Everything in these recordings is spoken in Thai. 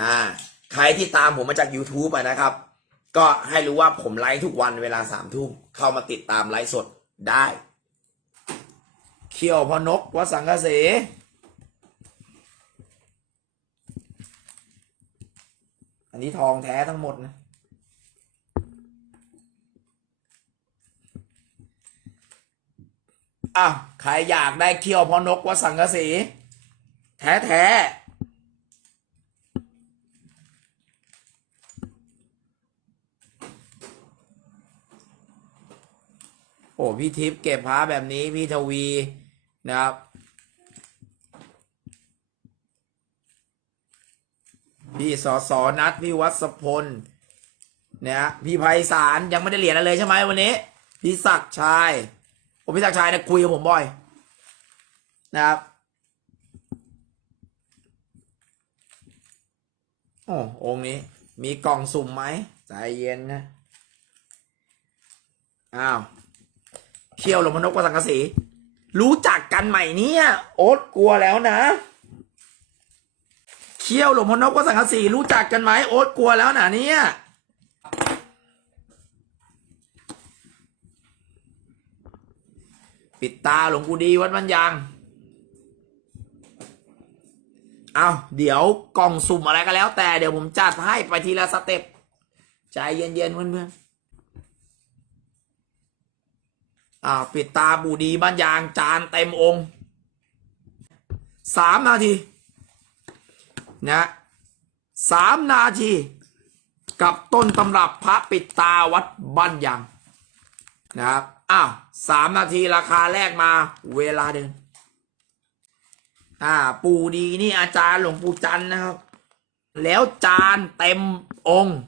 อ่าใครที่ตามผมมาจาก YouTube อะนะครับ ก็ให้รู้ว่าผมไลฟ์ทุกวันเวลาสามทุ่มเข้ามาติดตามไลฟ์สดได้เขี้ยวพอนกวัดสังกะเสอันนี้ทองแท้ทั้งหมดนะอ้าวใครอยากได้เขี้ยวพอนกวัดสังกะสี แท้แท้ โอ้พี่ทิพย์เก็บพระแบบนี้พี่ทวีนะครับ พี่สอสอนัดพี่วัศพลเนี่ยพี่ไพศาลยังไม่ได้เหรียญอะไรเลยใช่ไหมวันนี้ พี่ศักชัยผมพี่ศักชัยนะคุยกับผมบ่อย นะครับโอ้องค์นี้ มีกล่องสุ่มไหมใจเย็นนะอ้าว เขี้ยวหลวงพนกกบสังกสี รู้จักกันใหม่เนี่ย โอ๊ตกลัวแล้วนะเขี้ยวหลวงพนกกบสังกสีรู้จักกันไหมโอ๊ตกลัวแล้วนะเนี่ยปิดตาหลวงปู่ดีวัดมันยาง เอาเดี๋ยวกล่องสุ่มอะไรก็แล้วแต่เดี๋ยวผมจัดให้ไปทีละสเต็ป ใจเย็นๆเพื่อนๆ อ้าวปิดตาบูดีบ้านยางจานเต็มองค์สามนาทีนะสามนาที กับต้นตำรับพระปิดตาวัดบ้านยางนะครับอ้าวสามนาทีราคาแรกมาเวลาเดินอ่า ปู่ดีนี่อาจารย์หลวงปู่จันนะครับ แล้วจานเต็มองค์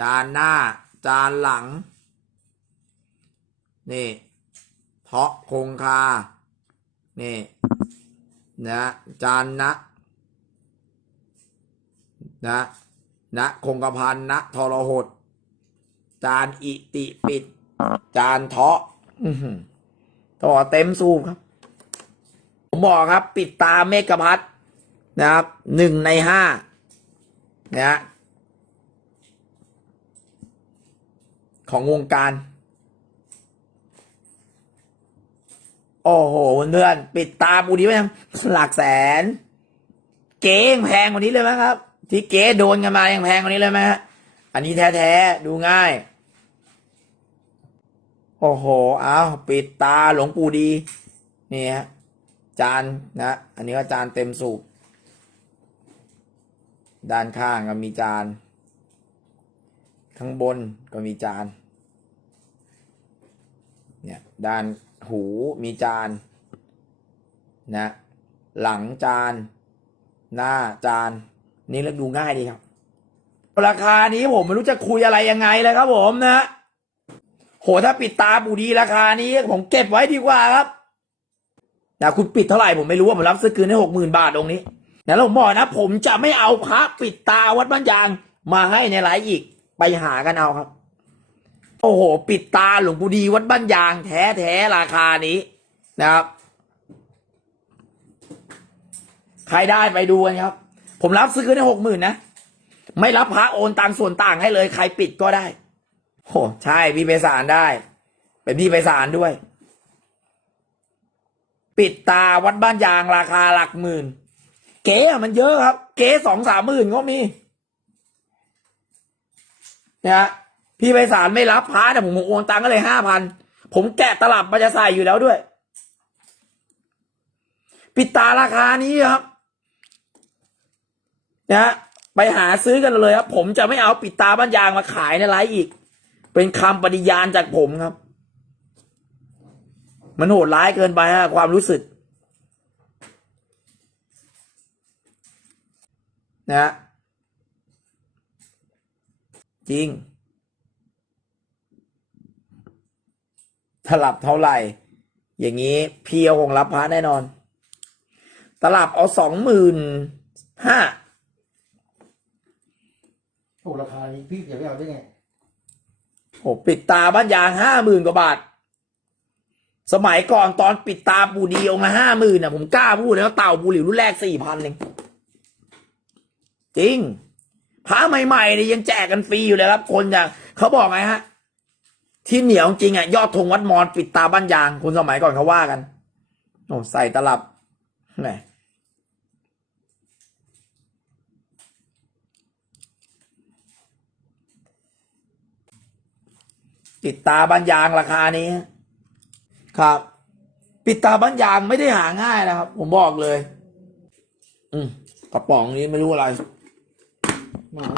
จานหน้า จานหลัง นี่เพาะคงคา นี่นะจานนะนะนะคงกระพันนะทรหด จานอิติปิด จานเทาะอื้อหือต่อเต็มสูบครับ ผมบอกครับ ปิดตาเมกะพัทนะครับหนึ่งในห้านะฮะ ของวงการ โอ้โหเพื่อนๆปิดตาปูดีไหมครับหลักแสน เก๋งแพงกว่านี้เลยไหมครับ ที่เก๋โดนกันมายังแพงกว่านี้เลยไหมฮะอันนี้แท้ๆดูง่าย โอ้โหเอาปิดตาหลวงปู่ดีนี่ฮะจานนะ อันนี้ก็จานเต็มสูบด้านข้างก็มีจาน ข้างบนก็มีจาน เนี่ยด้านหูมีจานนะหลังจาน หน้าจาน นี่เลือกดูง่ายดีครับ ราคานี้ผมไม่รู้จะคุยอะไรยังไงเลยครับผมนะโหถ้าปิดตาบูดีราคานี้ผมเก็บไว้ดีกว่าครับนะคุณปิดเท่าไหร่ผมไม่รู้ว่าผมรับซื้อคืนให้หกหมื่นบาทตรงนี้นะแล้วผมบอกนะ ผมจะไม่เอาพระปิดตาวัดบ้านยางมาให้ในไลฟ์อีก ไปหากันเอาครับ โอ้โห ปิดตาหลวงปู่ดีวัดบ้านยางแท้แท้ๆราคานี้นะครับ ใครได้ไปดูกันครับ ผมรับซื้อคืนให้หกหมื่นนะ ไม่รับพระโอนตังส่วนต่างให้เลย ใครปิดก็ได้โอ้ใช่พี่ไปสารได้ เป็นพี่ไปสารด้วย ปิดตาวัดบ้านยางราคาหลักหมื่น เก๋อะมันเยอะครับ เก๋สองสามหมื่นก็มี นะฮะพี่ไปสารไม่รับพระแต่ผมโอนตังก็เลยห้าพันผมแกะตลับมาจะใส่อยู่แล้วด้วย ปิดตาราคานี้ครับนะฮะไปหาซื้อกันเลยครับ ผมจะไม่เอาปิดตาบ้านยางมาขายในไลฟ์อีก เป็นคำปฏิญาณจากผมครับ มันโหดร้ายเกินไปฮะความรู้สึก นะฮะ จริงถลับเท่าไหร่ อย่างนี้พี่เอาคงรับพระแน่นอน ตลับเอาสองหมื่นห้าโอ้ราคานี้พี่จะไม่เอาได้ไงโอ้ปิดตาบ้านยางห้าหมื่นกว่าบาท สมัยก่อนตอนปิดตาปูดีองค์ละห้าหมื่นอะผมกล้าพูดเลยว่าเต่าปูหลิวรุ่นแรกสี่พันเองจริง พระใหม่ๆเนี่ยยังแจกกันฟรีอยู่เลยครับ คนอย่างเขาบอกไงฮะ ที่เหนียวจริงอะยอดธงวัดมอญปิดตาบ้านยางคนสมัยก่อนเขาว่ากันโอ้ใส่ตลับแหมปิดตาบ้านยางราคานี้ ครับ ปิดตาบ้านยางไม่ได้หาง่ายนะครับ ผมบอกเลย อืมกระป๋องนี้ไม่รู้อะไร หมา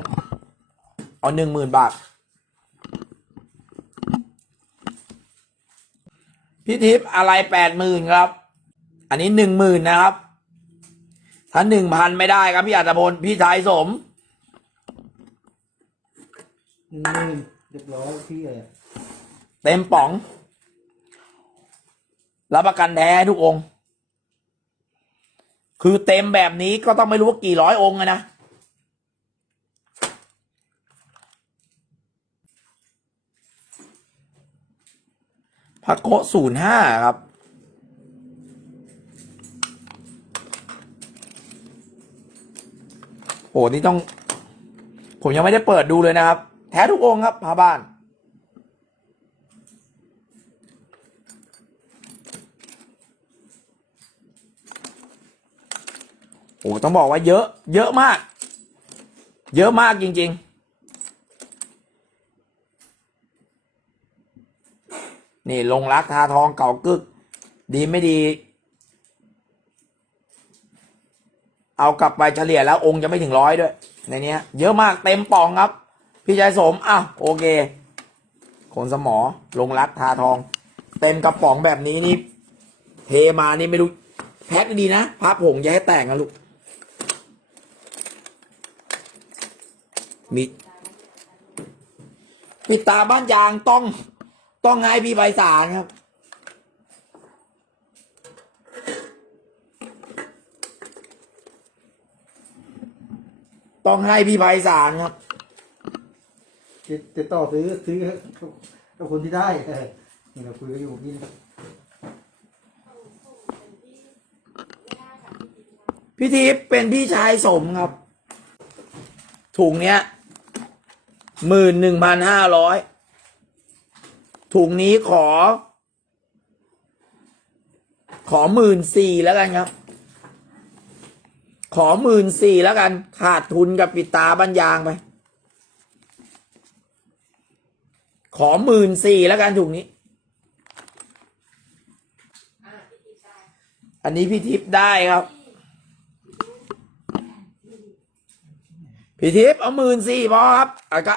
เอาหนึ่งหมื่นบาท พี่ทิพย์อะไรแปดหมื่นครับ อันนี้หนึ่งหมื่นนะครับ ถ้าหนึ่งพันไม่ได้ครับพี่อัตพลพี่ชายสมหนึ่งหมื่นเรียบร้อยพี่อะไรอะเต็มป๋อง รับประกันแท้ทุกองค์ คือเต็มแบบนี้ก็ต้องไม่รู้ว่ากี่ร้อยองค์อะนะ พักโกศูนย์ห้าครับ โอ้นี่ต้อง ผมยังไม่ได้เปิดดูเลยนะครับ แท้ทุกองค์ครับพาบ้านโอ้ต้องบอกว่าเยอะ เยอะมาก เยอะมากจริง ๆ นี่ลงรักทาทองเก่ากึก ดีไม่ดี เอากลับไปเฉลี่ยแล้วองค์จะไม่ถึงร้อยด้วย ในนี้เยอะมากเต็มป่องครับ พี่ชายสมอะโอเคคนสมอลงรักทาทอง เต็มกระป๋องแบบนี้นี่เทมานี่ไม่รู้แพ็คดีนะพับผงอย่าให้แตกนะลูกมีปิดตาบ้านยางต้อง ต้องให้พี่ไพศาลครับ ต้องให้พี่ไพศาลครับ ติดติดต่อซื้อซื้อกับคนที่ได้เออนี่เราคุยกันอยู่พี่พี่ทิพย์เป็นพี่ชายสมครับ ถุงเนี้ยหมื่นหนึ่งพันห้าร้อย ถุงนี้ขอ ขอหมื่นสี่แล้วกันครับ ขอหมื่นสี่แล้วกัน ขาดทุนกับปิดตาบัญยางไป ขอหมื่นสี่แล้วกันถุงนี้ อันนี้พี่ทิพย์ได้ครับ พี่ทิพย์เอาหมื่นสี่พอครับอะก็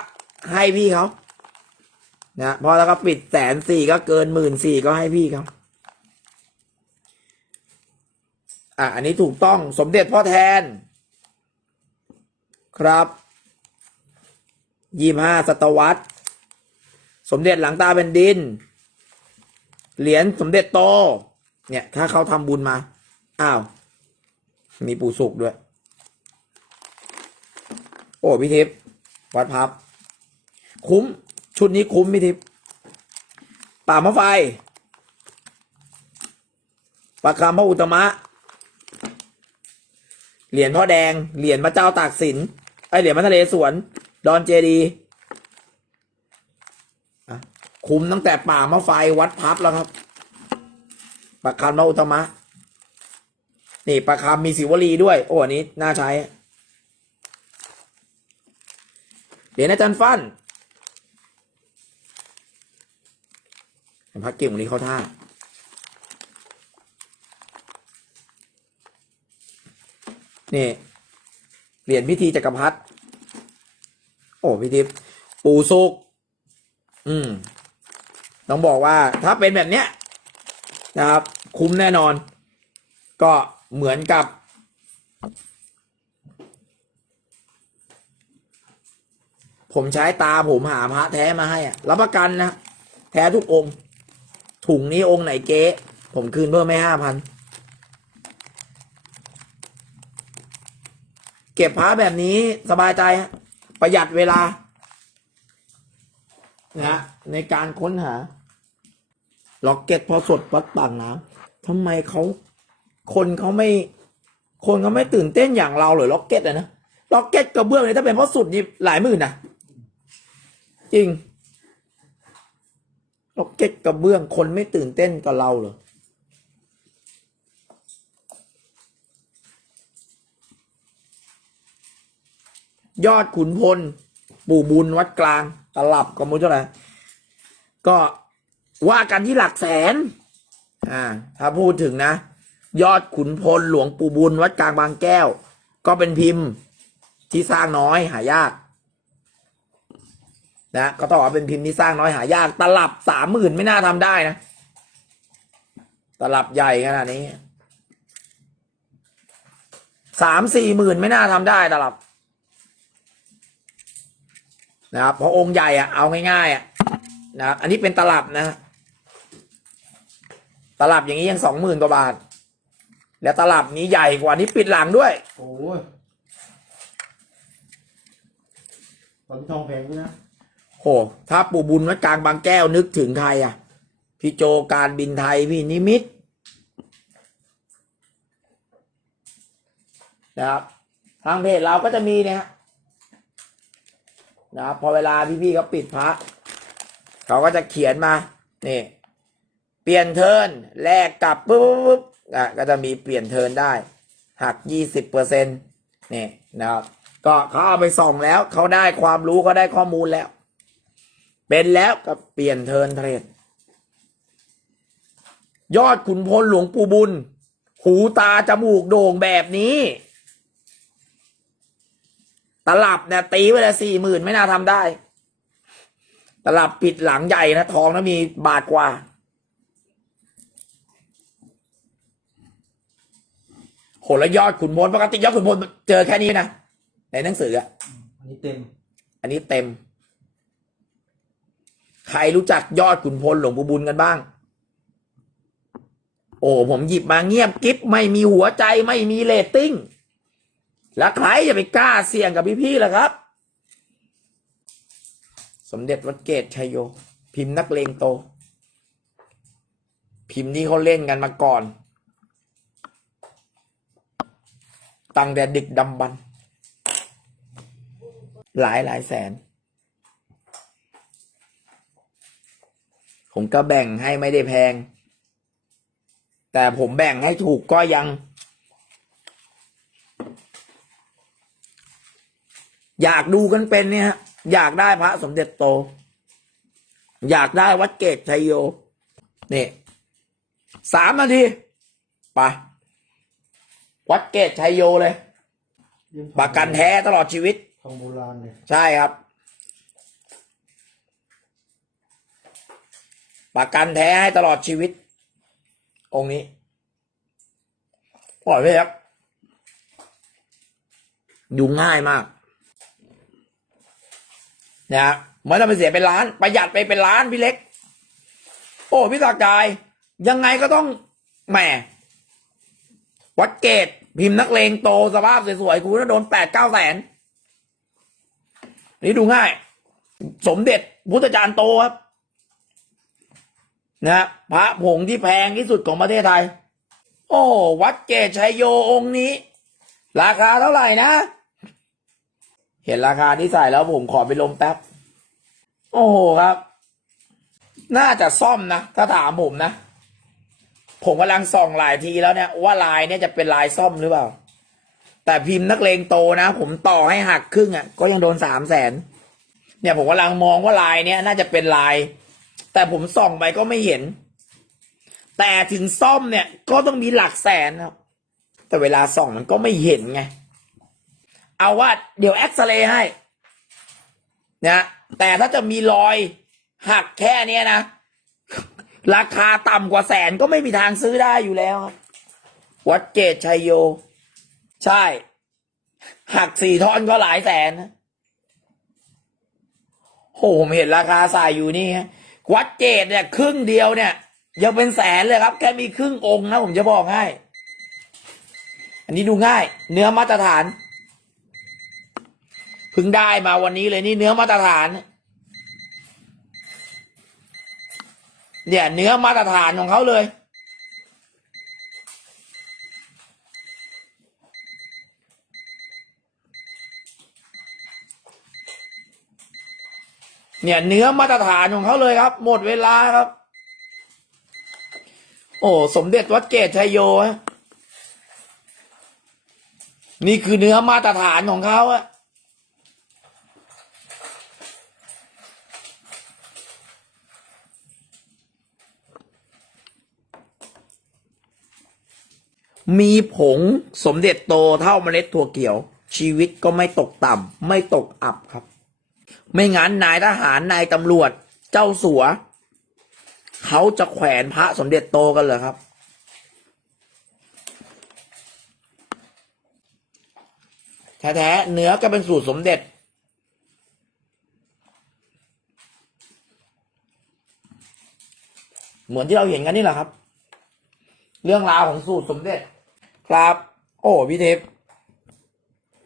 ให้พี่เขา นะพอแล้วก็ปิดแสนสี่ก็เกินหมื่นสี่ก็ให้พี่เขาอะอันนี้ถูกต้องสมเด็จพ่อแทน ครับยี่ห้าศตวรรษ สมเด็จหลังตาเป็นดิน เหรียญสมเด็จโต เนี่ย ถ้าเขาทำบุญมา อ้าว มีปู่สุกด้วย โอ้พี่ทิพย์วัดพับ คุ้ม ชุดนี้คุ้มพี่ทิพย์ป่ามะไฟปากคำพระอุตมะ เหรียญพ่อแดง เหรียญพระเจ้าตากสิน ไอเหรียญพระทะเลสวน ดอนเจดีย์คุ้มตั้งแต่ป่ามะไฟวัดพับแล้วครับปากคำพระอุตตมะ นี่ปากคำมีสิวลีด้วย โอ้อันนี้น่าใช้ เหรียญอาจารย์ฟัน พักเก่งวันนี้เขาท่า นี่เหรียญพิธีจักรพรรดิโอ้พี่ทิพย์ปูสุกอืม ต้องบอกว่าถ้าเป็นแบบเนี้ยนะครับ คุ้มแน่นอน ก็เหมือนกับ ผมใช้ตาผมหาพระแท้มาให้อะรับประกันนะ แท้ทุกองค์ ถุงนี้องค์ไหนเก๊ผมคืนเพิ่มไม่ห้าพันเก็บพระแบบนี้สบายใจประหยัดเวลานะในการค้นหาล็อกเก็ตพอสดวัดปากน้ำทำไมเขาคนเขาไม่ คนเขาไม่ตื่นเต้นอย่างเราเลยล็อกเก็ตอะนะล็อกเก็ตกระเบื้องเนี่ยถ้าเป็นพราะสุดนี่หลายหมื่นนะจริง ล็เก็ตกระเบื้องคนไม่ตื่นเต้นกับเราเหรอยอดขุนพล ปู่บุญวัดกลาง ตลับก็ไม่รู้เท่าไหร่ก็ว่ากันที่หลักแสน อ่า ถ้าพูดถึงนะ ยอดขุนพลหลวงปู่บุญวัดกลางบางแก้ว ก็เป็นพิมพ์ที่สร้างน้อยหายาก นะก็ต้องบอาเป็นพิมพ์ที่สร้างน้อยหายาก ตลับสามหมื่นไม่น่าทำได้นะ ตลับใหญ่ขนาดนี้สามสี่หมื่นไม่น่าทำได้ตลับนะครับพราะองค์ใหญ่อะเอาง่ายๆอะนะอันนี้เป็นตลับนะ ตลับอย่างนี้ยังสองหมื่นกว่าบาท แล้วตลับนี้ใหญ่กว่านี้ปิดหลังด้วยโอ้ยตอนนี้ทองแพงด้วยนะ โหถ้าปู่บุญวัดกลางบางแก้วนึกถึงใครอะ พี่โจการบินไทยพี่นิมิตนะครับ ทางเพจเราก็จะมีเนี่ยนะครับพอเวลาพี่ๆเขาปิดพระเขาก็จะเขียนมานี่เปลี่ยนเทิร์นแลกกลับปุ๊บปุ๊บปุ๊บอะก็จะมีเปลี่ยนเทิร์นได้หักยี่สิบเปอร์เซ็นต์นี่นะครับ ก็เขาเอาไปส่องแล้วเขาได้ความรู้เขาได้ข้อมูลแล้ว เป็นแล้วก็เปลี่ยนเทิร์นเทรด ยอดขุนพลหลวงปู่บุญ หูตาจมูกโด่งแบบนี้ ตลับเนี่ยตีไปละสี่หมื่นไม่น่าทำได้ ตลับปิดหลังใหญ่นะทองนะมีบาทกว่า โหแล้วยอดขุนพลปกติยอดขุนพลเจอแค่นี้นะในหนังสืออะอันนี้เต็ม อันนี้เต็ม ใครรู้จักยอดขุนพลหลวงปู่บุญกันบ้าง โอ้ผมหยิบมาเงียบกิ๊บไม่มีหัวใจไม่มีเรตติ้ง แล้วใครจะไปกล้าเสี่ยงกับพี่ๆล่ะครับ สมเด็จวัดเกตชัยโย พิมพ์นักเลงโต พิมพ์ที่เขาเล่นกันมาก่อน ตั้งแต่ดึกดำบรรพ์หลายหลายแสน ผมก็แบ่งให้ไม่ได้แพง แต่ผมแบ่งให้ถูกก็ยัง อยากดูกันเป็นเนี่ยฮะอยากได้พระสมเด็จโต อยากได้วัดเกตชัยโยนี่สามนาทีไปวัดเกตชัยโยเลยเลี่ยมทองประกันแท้ตลอดชีวิตทองโบราณเนี่ย ใช่ครับ ประกันแท้ให้ตลอดชีวิต องค์นี้ปล่อยไปครับดูง่ายมากนะฮะไม่ต้องไปเสียเป็นล้าน ประหยัดไปเป็นล้านพี่เล็ก โอ้พี่ตากายยังไงก็ต้องแหมวัดเกตพิมพ์นักเลงโตสภาพสวยๆคุณโดนแปดเก้าแสนนี่ดูง่าย สมเด็จพุทธจารย์โตครับ นะพระผงที่แพงที่สุดของประเทศไทย โอ้วัดเกตชัยโยองค์นี้ ราคาเท่าไหร่นะ เห็นราคาที่ใส่แล้วผมขอไปลมแป๊บ โอ้โหครับ น่าจะซ่อมนะ ถ้าถามผมนะ ผมกำลังส่องหลายทีแล้วเนี่ย ว่าลายเนี่ยจะเป็นลายซ่อมหรือเปล่า แต่พิมพ์นักเลงโตนะ ผมต่อให้หักครึ่งอะ ก็ยังโดนสามแสนเนี่ยผมกำลังมองว่าลายเนี้ยน่าจะเป็นลาย แต่ผมส่องไปก็ไม่เห็น แต่ถึงซ่อมเนี่ย ก็ต้องมีหลักแสนครับ แต่เวลาส่องมันก็ไม่เห็นไง เอาว่าเดี๋ยวเอ็กซเรย์ให้นะแต่ถ้าจะมีรอยหักแค่เนี้ยนะ ราคาต่ำกว่าแสนก็ไม่มีทางซื้อได้อยู่แล้วครับ วัดเกตชัยโย ใช่ หักสี่ท่อนก็หลายแสนโหผมเห็นราคาใส่อยู่นี่ฮะ วัดเจดเนี่ยครึ่งเดียวเนี่ยยังเป็นแสนเลยครับ แค่มีครึ่งองค์นะผมจะบอกให้ อันนี้ดูง่าย เนื้อมาตรฐานเพิ่งได้มาวันนี้เลยนี่เนื้อมาตรฐาน เนี่ยเนื้อมาตรฐานของเขาเลย เนี่ยเนื้อมาตรฐานของเขาเลยครับ หมดเวลาครับ โอ้สมเด็จวัดเกตชัยโยฮะนี่คือเนื้อมาตรฐานของเขาอะมีผงสมเด็จโตเท่าเมล็ดถั่วเขียว ชีวิตก็ไม่ตกต่ำไม่ตกอับครับ ไม่งั้นนายทหารนายตำรวจเจ้าสัว เขาจะแขวนพระสมเด็จโตกันเหรอครับ แท้ๆเนื้อก็เป็นสูตรสมเด็จ เหมือนที่เราเห็นกันนี่แหละครับ เรื่องราวของสูตรสมเด็จ ครับ โอ้พี่เทพ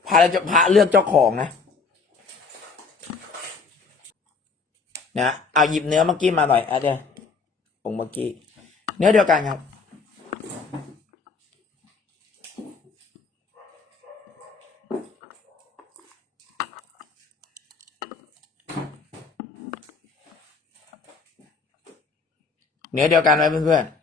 พระจะพระเลือกเจ้าของนะ นะเอาหยิบเนื้อเมื่อกี้มาหน่อยอะเดี๋ยวองเมื่อกี้ เนื้อเดียวกันครับ เนื้อเดียวกันไหมเพื่อนๆ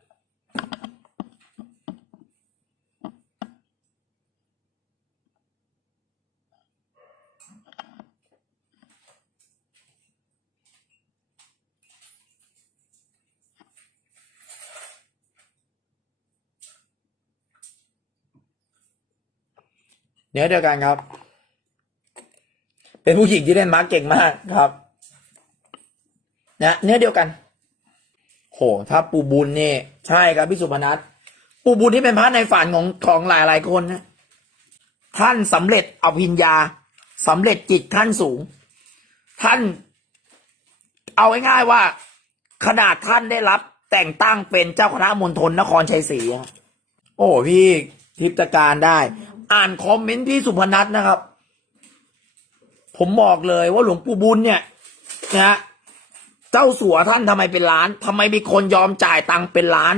เนื้อเดียวกันครับ เป็นผู้หญิงที่เล่นมาร์กเก่งมากครับนะเนื้อเดียวกัน โห ถ้าปูบุญนี่ใช่ครับพี่สุพนัทปูบุญที่เป็นพระในฝันของของหลายหลายคนนะท่านสำเร็จอภิญญาสำเร็จจิตท่านสูง ท่าน เอาง่ายๆว่า ขนาดท่านได้รับ แต่งตั้งเป็นเจ้าคณะมณฑลนครชัยศรีโอ้พี่ทิพย์ตการได้ อ่านคอมเมนต์พี่สุพนัทนะครับ ผมบอกเลยว่าหลวงปู่บุญเนี่ยนะเจ้าสัวท่านทำไมเป็นล้านทำไมมีคนยอมจ่ายตังค์เป็นล้าน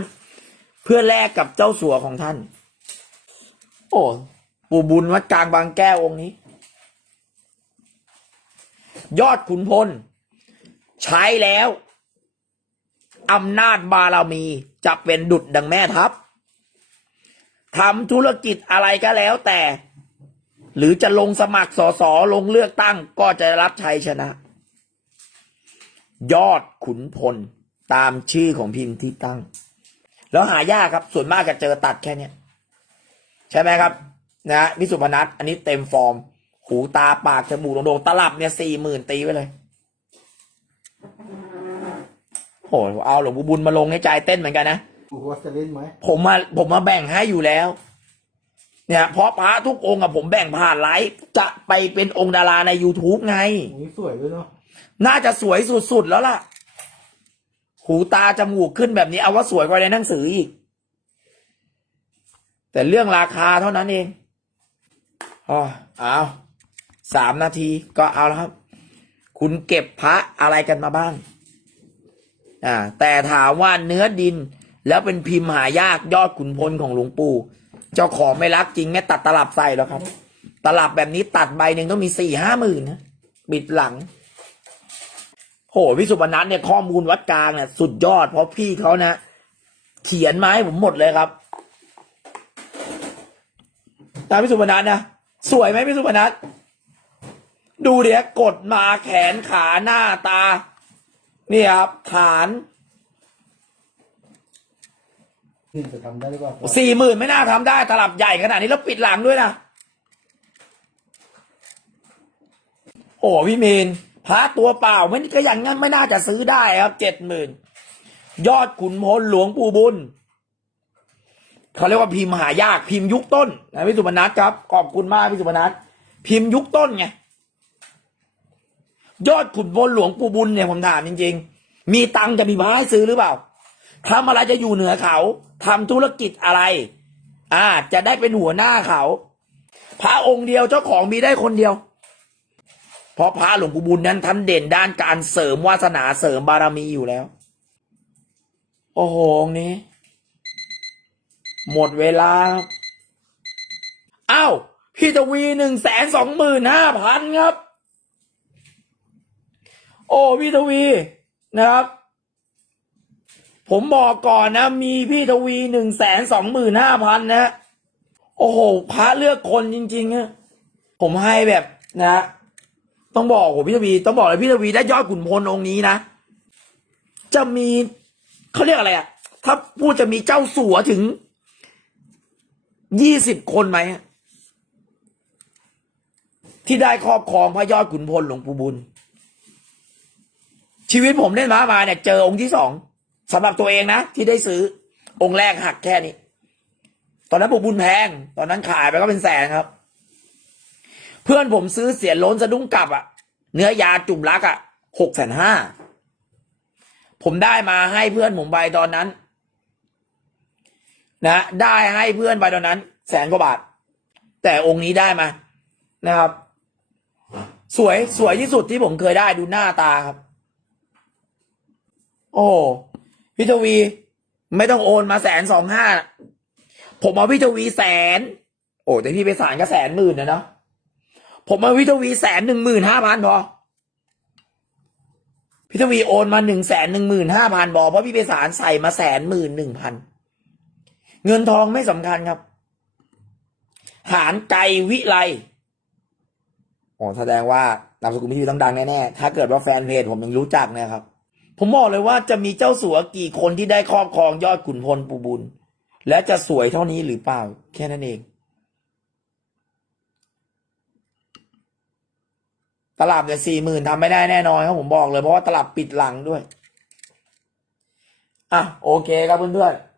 เพื่อแลกกับเจ้าสัวของท่าน โอ้ปู่บุญวัดกลางบางแก้วองค์นี้ ยอดขุนพล ใช้แล้วอำนาจบารมีจะเป็นดุดดังแม่ทัพ ทำธุรกิจอะไรก็แล้วแต่ หรือจะลงสมัครสอสอลงเลือกตั้งก็จะรับชัยชนะ ยอดขุนพลตามชื่อของพิมพ์ที่ตั้ง แล้วหายากครับส่วนมากจะเจอตัดแค่เนี้ยใช่ไหมครับ นะวิสุพนัทอันนี้เต็มฟอร์ม หูตาปากจมูกโด่งๆตลับเนี่ยสี่หมื่นตีไว้เลยโอ้โหเอาหลวงปู่บุญมาลงในใจเต้นเหมือนกันนะ ว่าจะเล่นไหมผมมาผมมาแบ่งให้อยู่แล้ว เนี่ยเพราะพระทุกองค์อะผมแบ่งผ่านไลฟ์จะไปเป็นองค์ดาราใน YouTube ไงโอ้ยสวยด้วยเนาะน่าจะสวยสุดๆแล้วล่ะ หูตาจมูกขึ้นแบบนี้เอาว่าสวยกว่าในหนังสืออีก แต่เรื่องราคาเท่านั้นเองอ๋อเอาสามนาทีก็เอาแล้วครับ คุณเก็บพระอะไรกันมาบ้าง อ่า แต่ถามว่าเนื้อดิน แล้วเป็นพิมพ์หายากยอดขุนพลของหลวงปู่ เจ้าของไม่รักจริงแม่ตัดตลับใส่แล้วครับ ตลับแบบนี้ตัดใบหนึ่งต้องมีสี่ห้าหมื่นนะปิดหลังโหพี่สุพนัทเนี่ยข้อมูลวัดกลางเนี่ยสุดยอดเพราะพี่เขานะ เขียนมาให้ผมหมดเลยครับตามพี่สุพนัทนะสวยไหมพี่สุพนัทดูเดี๋ยวกดมาแขนขาหน้าตา นี่ครับฐาน นี่จะทำได้หรือเปล่าสี่หมื่นไม่น่าทำได้ตลับใหญ่ขนาดนี้แล้วปิดหลังด้วยนะ โอ้พี่เมนพระตัวเปล่าไม่ก็อย่างงั้นไม่น่าจะซื้อได้ครับเจ็ดหมื่นยอดขุนพลหลวงปู่บุญเขาเรียกว่าพิมพ์หายากพิมพ์ยุคต้นนะพี่สุพนัทครับขอบคุณมากพี่สุพนัทพิมพ์ยุคต้นไงยอดขุนพลหลวงปู่บุญเนี่ยผมถามจริง ๆ มีตังค์จะมีพระให้ซื้อหรือเปล่าทำอะไรจะอยู่เหนือเขา ทำธุรกิจอะไร อ่า จะได้เป็นหัวหน้าเขา พระองค์เดียวเจ้าของมีได้คนเดียว เพราะพระหลวงปู่บุญนั้นท่านเด่นด้านการเสริมวาสนาเสริมบารมีอยู่แล้ว โอ้โหองนี้ หมดเวลาครับอ้าวพี่ทวีหนึ่งแสนสองหมื่นห้าพันครับ โอ้พี่ทวีนะครับ ผมบอกก่อนนะ มีพี่ทวีหนึ่งแสนสองหมื่นห้าพันนะ โอ้โหพระเลือกคนจริงๆอะผมให้แบบนะ ต้องบอกโอ้พี่ทวีต้องบอกเลยพี่ทวีได้ยอดขุนพลองค์นี้นะ จะมีเขาเรียกอะไรอะถ้าพูดจะมีเจ้าสัวถึงยี่สิบคนไหมที่ได้ครอบครองพระยอดขุนพลหลวงปู่บุญ ชีวิตผมเล่นม้ามาเนี่ยเจอองค์ที่สอง สำหรับตัวเองนะ ที่ได้ซื้อองค์แรกหักแค่นี้ ตอนนั้นปู่บุญแพง ตอนนั้นขายไปก็เป็นแสนครับ เพื่อนผมซื้อเสียล้นสะดุ้งกลับอะเนื้อยาจุ่มรักอะหกแสนห้าผมได้มาให้เพื่อนผมใบตอนนั้น นะได้ให้เพื่อนใบตอนนั้น แสนกว่าบาท แต่องค์นี้ได้มานะครับ สวยสวยที่สุดที่ผมเคยได้ดูหน้าตาครับ โอ้ พี่ทวี ไม่ต้องโอนมาแสนสองห้าผมเอาพี่ทวีแสน โอ้แต่พี่ไปสารก็แสนหมื่นนะเนาะผมเอาพี่ทวีแสนหนึ่งหมื่นห้าพันพอพี่ทวีโอนมาหนึ่งแสนหนึ่งหมื่นห้าพันบอเพราะพี่ไปสารใส่มาแสนหมื่นหนึ่งพันเงินทองไม่สำคัญครับ หารไกวิไลอ๋อแสดงว่านามสกุลพี่ทวีต้องดังแน่ๆถ้าเกิดว่าแฟนเพจผมยังรู้จักเนะครับ ผมบอกเลยว่าจะมีเจ้าสัวกี่คนที่ได้ครอบครองยอดขุนพลปูบุญ และจะสวยเท่านี้หรือเปล่า แค่นั้นเอง ตลับเนี่ยสี่หมื่นทำไม่ได้แน่นอนครับผมบอกเลยเพราะว่าตลับปิดหลังด้วย อะโอเคครับเพื่อนๆ